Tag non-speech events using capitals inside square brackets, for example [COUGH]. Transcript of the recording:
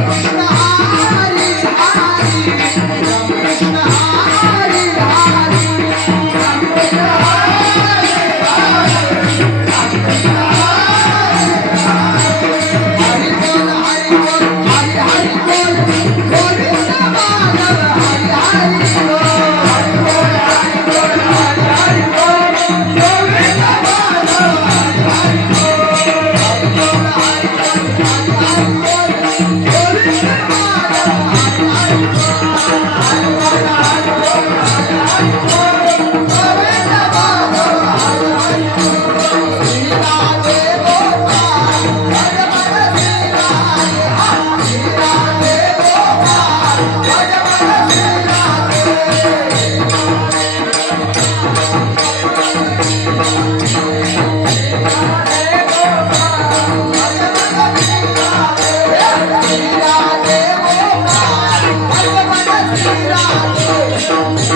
あ! [LAUGHS] Thank you.